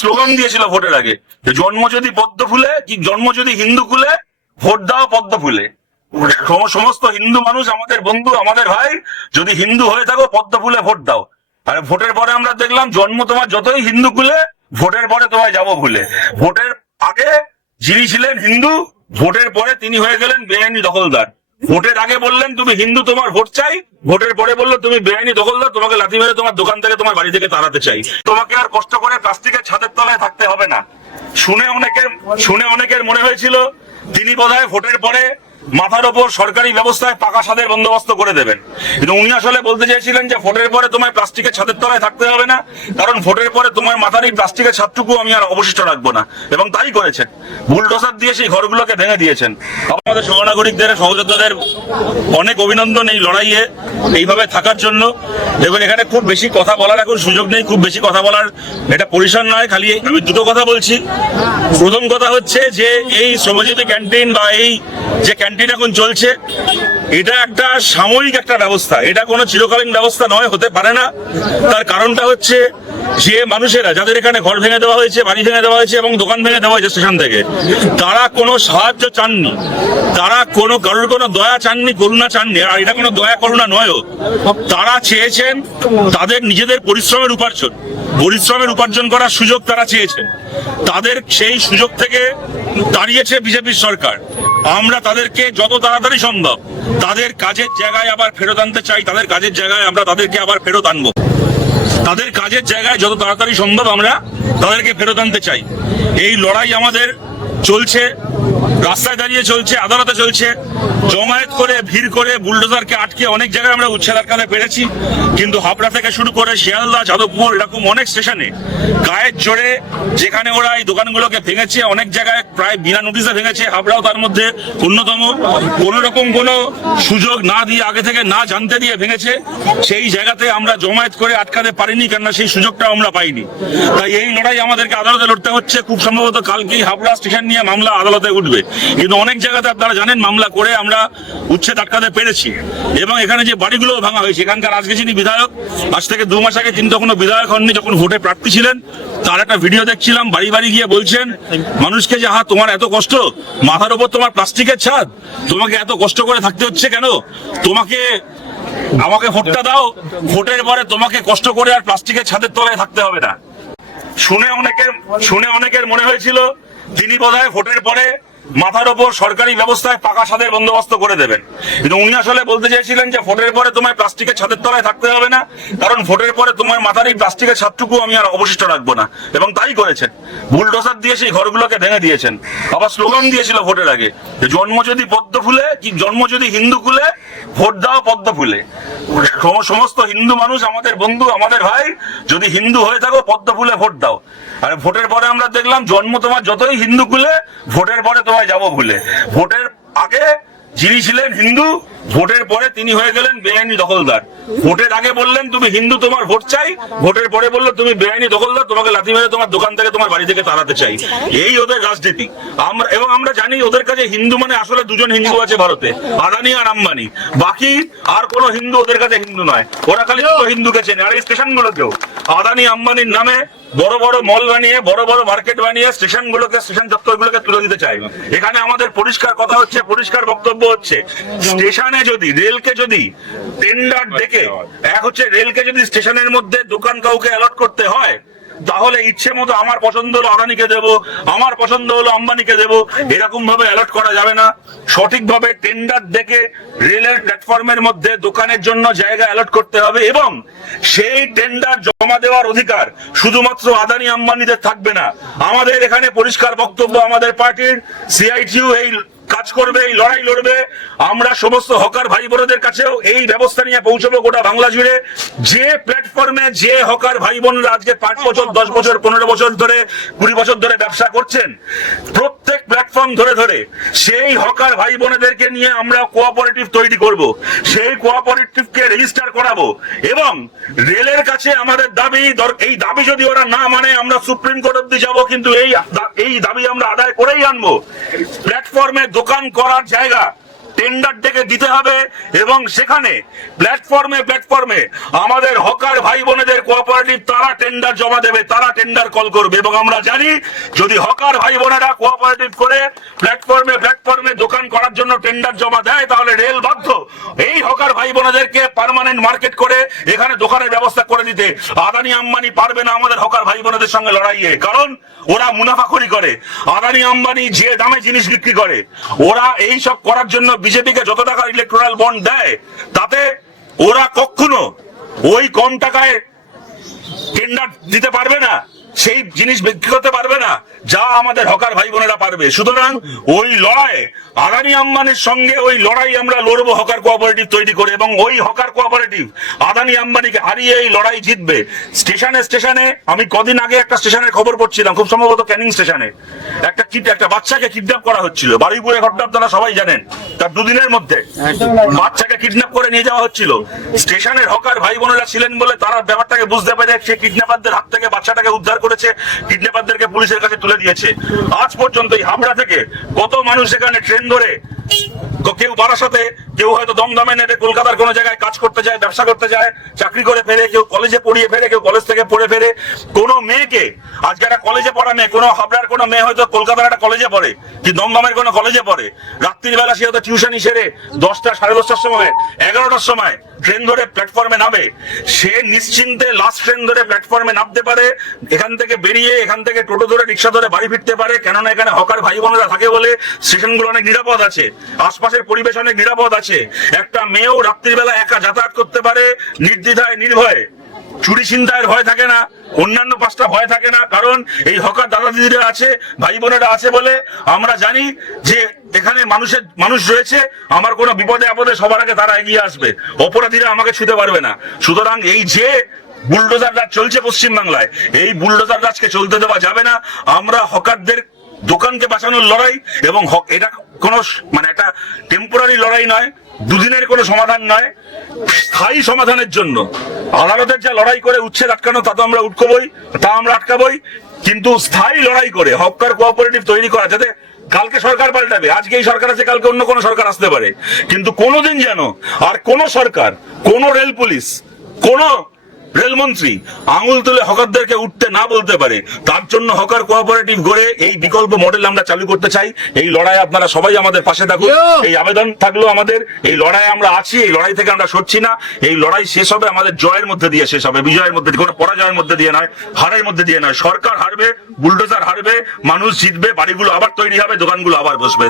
Slogan দিয়েছিল ভোটের আগে, জন্ম যদি পদ্ম ফুলে কি জন্ম যদি হিন্দু কুলে, ভোট দাও পদ্ম ফুলে। সমস্ত হিন্দু মানুষ আমাদের বন্ধু, আমাদের ভাই, যদি হিন্দু হয়ে থাকো পদ্ম ফুলে ভোট দাও। আর ভোটের পরে আমরা দেখলাম জন্ম তোমার যতই হিন্দু কুলে, ভোটের পরে তোমায় যাবো ভুলে। ভোটের আগে যিনি ছিলেন হিন্দু, ভোটের পরে তিনি হয়ে গেলেন বেআইনি দখলদার। ভোটের আগে বললেন তুমি হিন্দু, তোমার ভোট চাই, ভোটের পরে বললো তুমি বেআইনি দখলদার, তোমাকে লাথি মেরে তোমার দোকান থেকে তোমার বাড়ি থেকে তাড়াতে চাই। তোমাকে আর কষ্ট করে প্লাস্টিকের ছাদের তলায় থাকতে হবে না। শুনে অনেকের মনে হয়েছিল তিনি বোধহয় ভোটের পরে মাথার ওপর সরকারি ব্যবস্থায় পাকা ছাদের বন্দোবস্ত করে দেবেন, কিন্তু উনি আসলে বলতে চাইছিলেন যে ভোটের পরে তোমায় প্লাস্টিকের ছাদের তলায় থাকতে হবে না, কারণ ভোটের পরে তোমার মাথার এই প্লাস্টিকের ছাদটুকু আমি আর অবশিষ্ট রাখবো না। এবং তাই করেছেন, বুলডোজার দিয়ে সেই ঘরগুলোকে ভেঙে দিয়েছেন। আমাদের সহনাগরিকদের, সহযোদ্ধাদের অনেক অভিনন্দন এই লড়াইয়ে এইভাবে থাকার জন্য। এবং এখানে খুব বেশি কথা বলার এখন সুযোগ নেই, খুব বেশি কথা বলার এটা পরিসর নয়, খালি আমি দুটো কথা বলছি। প্রথম কথা হচ্ছে যে এই শ্রমজীবী ক্যান্টিন বা এই যে ক্যান্টিন এখন চলছে, এটা একটা সাময়িক একটা ব্যবস্থা, এটা কোনো চিরকালীন ব্যবস্থা নয়, হতে পারে না। তার কারণটা হচ্ছে যে মানুষেরা যাদের এখানে ঘর ভেঙে দেওয়া হয়েছে, বাড়ি ভেঙে দেওয়া হয়েছে এবং দোকান ভেঙে দেওয়া হয়েছে স্টেশন থেকে, তারা কোনো সাহায্য চাননি, তারা কারোর কোনো দয়া চাননি, করুণা চাননি। আর এটা কোনো দয়া করুণা নয়ও, তারা চেয়েছেন তাদের নিজেদের পরিশ্রমের উপার্জন করার সুযোগ তারা চেয়েছেন। তাদের সেই সুযোগ থেকে দাঁড়িয়েছে বিজেপির সরকার। আমরা তাদেরকে যত তাড়াতাড়ি সম্ভব তাদের কাজের জায়গায় আবার ফেরত আনতে চাই, তাদের কাজের জায়গায় আমরা তাদেরকে আবার ফেরত আনবো, তাদের কাজের জায়গায় যত তাড়াতাড়ি সম্ভব আমরা তাদেরকে ফেরত আনতে চাই। এই লড়াই আমাদের চলছে, রাস্তায় দাঁড়িয়ে চলছে, আদালতে চলছে, জমায়েত করে ভিড় করে বুলডোজারকে আটকে অনেক জায়গায় আমরা উচ্ছেদ আটকাতে পেরেছি। কিন্তু হাবড়া থেকে শুরু করে শিয়ালদা, যাদবপুর, এরকম অনেক স্টেশনে গায়ের জোরে যেখানে ওরা এই দোকানগুলোকে ভেঙেছে, অনেক জায়গায় প্রায় বিনা নোটিশে ভেঙেছে, হাবড়াও তার মধ্যে অন্যতম। কোন রকম কোনো সুযোগ না দিয়ে, আগে থেকে না জানতে দিয়ে ভেঙেছে, সেই জায়গাতে আমরা জমায়েত করে আটকাতে পারিনি, কেননা সেই সুযোগটা আমরা পাইনি। তাই এই লড়াই আমাদেরকে আদালতে লড়তে হচ্ছে। খুব সম্ভবত কালকেই হাবড়া স্টেশন নিয়ে মামলা আদালতে উঠবে, কিন্তু অনেক জায়গাতে আপনারা জানেন মামলা করে আমরা উচ্ছেদ আটকাতে পেরেছি। এবং এখানে যে বাড়িগুলো ভাঙা হয়েছে, এখানকার আজকে যিনি বিধায়ক, আজ থেকে 2 মাস আগে তিনি তখনও বিধায়ক হননি, যখন ভোটে প্রার্থী ছিলেন, তার একটা ভিডিও দেখছিলাম, বাড়ি বাড়ি গিয়ে বলছেন মানুষকে যে তোমার এত কষ্ট, মাথার উপর তোমার প্লাস্টিকের ছাদ, তোমাকে এত কষ্ট করে থাকতে হচ্ছে কেন? আমাকে ভোটটা দাও, ভোটের পরে তোমাকে কষ্ট করে আর প্লাস্টিকের ছাদের তলায় থাকতে হবে না। শুনে অনেকের মনে হয়েছিল তিনি বোধহয় ভোটের পরে মাথার ওপর সরকারি ব্যবস্থায় পাকা ছাদের বন্দোবস্ত করে দেবেন, কিন্তু উনি আসলে বলতে চাইছিলেন যে ভোটের পরে তোমায় প্লাস্টিকের ছাদের তলায় থাকতে হবে না, কারণ ভোটের পরে তোমার মাথার এই প্লাস্টিকের ছাদটুকু আমি আর অবশিষ্ট রাখবো না। এবং তাই করেছেন, বুলডোজার দিয়ে সেই ঘরগুলোকে ভেঙে দিয়েছেন। আবার স্লোগান দিয়েছিল ভোটের আগে, জন্ম যদি পদ্ম ফুলে কি জন্ম যদি হিন্দু কুলে, ভোট দাও পদ্ম ফুলে। সমস্ত হিন্দু মানুষ আমাদের বন্ধু, আমাদের ভাই, যদি হিন্দু হয়ে থাকো পদ্ম ফুলে ভোট দাও। আর ভোটের পরে আমরা দেখলাম জন্ম তোমার যতই হিন্দু কুলে, ভোটের পরে তোমায় যাবো ভুলে। ভোটের আগে যিনি ছিলেন হিন্দু, ভোটের পরে তিনি হয়ে গেলেন বেআইনি দখলদার। ভোটের আগে বললেন তুমি হিন্দু, তোমার ভোট চাই, ভোটের পরে বললো তুমি বেআইনি দখলদার, তোমাকে লাথি মেরে তোমার দোকান থেকে তোমার বাড়ি থেকে তাড়াতে চাই। এই ওদের রাজনীতি। আমরা জানি ওদের কাছে হিন্দু মানে আসলে দুজন হিন্দু আছে ভারতে, আদানি আর আম্বানি, বাকি আর কোনো হিন্দু ওদের কাছে হিন্দু নয়। ওরা খালি হিন্দুকে চেনে। আর এই স্টেশনগুলোকেও আদানি আম্বানির নামে বড় বড় মল বানিয়ে, বড় বড় মার্কেট বানিয়ে স্টেশন চত্বরগুলোকে তুলে দিতে চায়। এখানে আমাদের পরিষ্কার কথা হচ্ছে, পরিষ্কার বক্তব্য হচ্ছে, স্টেশনে যদি রেলকে যদি টেন্ডার ডেকে, রেলকে যদি স্টেশনের মধ্যে দোকান কাউকে অ্যালট করতে হয়, তাহলে ইচ্ছে মতো আমার পছন্দ হলো আদানিকে দেবো, আমার পছন্দ হলো আম্বানিকে দেবো, এরকম ভাবে অ্যালট করা যাবে না। সঠিকভাবে টেন্ডার দেখে রেলের প্ল্যাটফর্মের মধ্যে দোকানের জন্য জায়গা অ্যালট করতে হবে, এবং সেই টেন্ডার জমা দেওয়ার অধিকার শুধুমাত্র আদানি আম্বানিদের থাকবে না। আমাদের এখানে পরিষ্কার বক্তব্য, আমাদের পার্টির সিআইটিইউ এই কাজ করবে, এই লড়াই লড়বে। আমরা সমস্ত হকার ভাই বোনদের কাছেও এই ব্যবস্থা নিয়ে পৌঁছবো গোটা বাংলা জুড়ে। যে প্ল্যাটফর্মে যে হকার ভাই বোনরা আজকে 5 বছর, 10 বছর, 15 বছর ধরে, 20 বছর ধরে ব্যবসা করছেন, প্রত্যেক প্ল্যাটফর্ম ধরে ধরে সেই হকার ভাই বোনেদেরকে নিয়ে আমরা কোঅপারেটিভ তৈরি করব, সেই কোঅপারেটিভকে রেজিস্টার করাবো। এবং রেলের কাছে আমাদের দাবি, এই দাবি যদি ওরা না মানে আমরা সুপ্রিম কোর্ট অব্দি যাবো, কিন্তু এই দাবি আমরা আদায় করেই আনবো। প্ল্যাটফর্মে দোকান করার জায়গা টেন্ডার ডেকে দিতে হবে এবং সেখানে প্ল্যাটফর্মে আমাদের হকার ভাই বোনেদের কোঅপারেটিভ তারা টেন্ডার জমা দেবে, তারা টেন্ডার কল করবে। এবং আমরা জানি যদি হকার ভাই বোনেরা কোঅপারেটিভ করে প্ল্যাটফর্মে দোকান করার জন্য টেন্ডার জমা দেয় তাহলে রেল বাধ্য এই হকার ভাই বোনেদেরকে পার্মানেন্ট মার্কেট করে এখানে দোকানের ব্যবস্থা করে দিতে। আদানি আম্বানি পারবে না আমাদের হকার ভাই বোনেদের সঙ্গে লড়াইয়ে, কারণ ওরা মুনাফাখোরি করে। আদানি আম্বানি যে দামে জিনিস বিক্রি করে, ওরা এই সব করার জন্য বিজেপিকে যত টাকা ইলেকট্রাল বন্ড দেয় তাতে ওরা কখনো ওই কম টাকায় টেন্ডার দিতে পারবে না, সেই জিনিস বিক্রি করতে পারবে না যা আমাদের হকার ভাই বোনেরা পারবে। সুতরাং ওই লড়াই আদানি আম্বানির সঙ্গে ওই লড়াই আমরা লড়বো হকার কোঅপারেটিভ তৈরি করে, এবং ওই হকার কোঅপারেটিভ আদানি আম্বানিকে হারিয়ে এই লড়াই জিতবে। স্টেশনে আমি কদিন আগে একটা স্টেশনের খবর পড়ছিলাম, খুব সম্ভবত ক্যানিং স্টেশনে একটা বাচ্চাকে কিডন্যাপ করা হচ্ছিল। বারুইপুরে ঘটনা আপনারা সবাই জানেন, তার দুদিনের মধ্যে বাচ্চাকে কিডন্যাপ করে নিয়ে যাওয়া হচ্ছিল। স্টেশনের হকার ভাই বোনেরা ছিলেন বলে তারা ব্যাপারটাকে বুঝতে পেরে সে কিডন্যাপারদের হাত থেকে বাচ্চাটাকে উদ্ধার করেছে, কিডন্যাপারদেরকে পুলিশের কাছে তুলে দিয়েছে। আজ পর্যন্ত এই হাবড়া থেকে কত মানুষ এখানে ট্রেন ধরে, কেউ বারাসাতে, কেউ হয়তো দমদমে নেবে, কলকাতার কোনো জায়গায় কাজ করতে যায়, ব্যবসা করতে যায়, চাকরি করে ফেরে, কেউ কলেজে পড়িয়ে ফেরে, কেউ কলেজ থেকে পড়ে ফেরে। কোনো মেয়েকে আজকে একটা কলেজে পড়া মেয়ে, কোনো হাবড়ার কোনো মেয়ে হয়তো কলকাতার একটা কলেজে পড়ে কি দমদমের কোনো কলেজে পড়ে, রাত্রির বেলা সে হয়তো টিউশনি সেরে 10টা সাড়ে 10টার সময় 11টার সময় ট্রেন ধরে প্ল্যাটফর্মে নামে। সে নিশ্চিন্তে লাস্ট ট্রেন ধরে প্ল্যাটফর্মে নামতে পারে, এখান থেকে বেরিয়ে এখান থেকে টোটো ধরে রিক্সা ধরে বাড়ি ফিরতে পারে, কেননা এখানে হকার ভাই বোনেরা থাকে বলে স্টেশনগুলো অনেক নিরাপদ আছে, আশপাশের পরিবেশ অনেক নিরাপদ আছে। একটা মেয়েও রাত্রিবেলা একা যাতায়াত করতে পারে নির্দ্বিধায় নির্ভয়ে, চুরি ছিনতাইয়ের ভয় থাকে না, অন্যান্য পাঁচটা ভয় থাকে না, কারণ এই হকার দাদা দিদিরা আছে, ভাই বোনেরা আছে বলে আমরা জানি যে এখানে মানুষ রয়েছে, আমার কোনো বিপদে আপদে সবার আগে তারা এগিয়ে আসবে, অপরাধীরা আমাকে ছুঁতে পারবে না। সুতরাং এই যে বুলডোজার রাজ চলছে পশ্চিমবাংলায়, এই বুলডোজার রাজকে চলতে দেওয়া যাবে না। আমরা হকারদের দোকানকে বাঁচানোর লড়াই, এবং এটা কোনো মানে একটা টেম্পোরারি লড়াই নয়, দুদিনের কোনো সমাধান নয়, স্থায়ী সমাধানের জন্য আদালতের যা লড়াই করে উচ্ছেদ আটকানো তা তো আমরা আমরা আটকাবই, কিন্তু স্থায়ী লড়াই করে হকার কোঅপারেটিভ তৈরি করা, যাতে কালকে সরকার পাল্টাবে, আজকে এই সরকার আছে, কালকে অন্য কোনো সরকার আসতে পারে, কিন্তু কোনোদিন যেন আর কোন সরকার, কোন রেল পুলিশ, কোন রেলমন্ত্রী আঙুল তুলে হকারদেরকে উঠতে না বলতে পারে। তার জন্য হকার কোঅপারেটিভ গড়ে এই বিকল্প মডেল আমরা চালু করতে চাই। এই লড়াই আপনারা সবাই আমাদের পাশে থাকুন, এই আবেদন থাকলো আমাদের। এই লড়াই আমরা আছি, এই লড়াই থেকে আমরা সরছি না। এই লড়াই শেষ হবে আমাদের জয়ের মধ্যে দিয়ে, শেষ হবে বিজয়ের মধ্যে, কোনো পরাজয়ের মধ্যে দিয়ে নয়, হারের মধ্যে দিয়ে নয়। সরকার হারবে, বুলডোজার হারবে, মানুষ জিতবে, বাড়িগুলো আবার তৈরি হবে, দোকানগুলো আবার বসবে।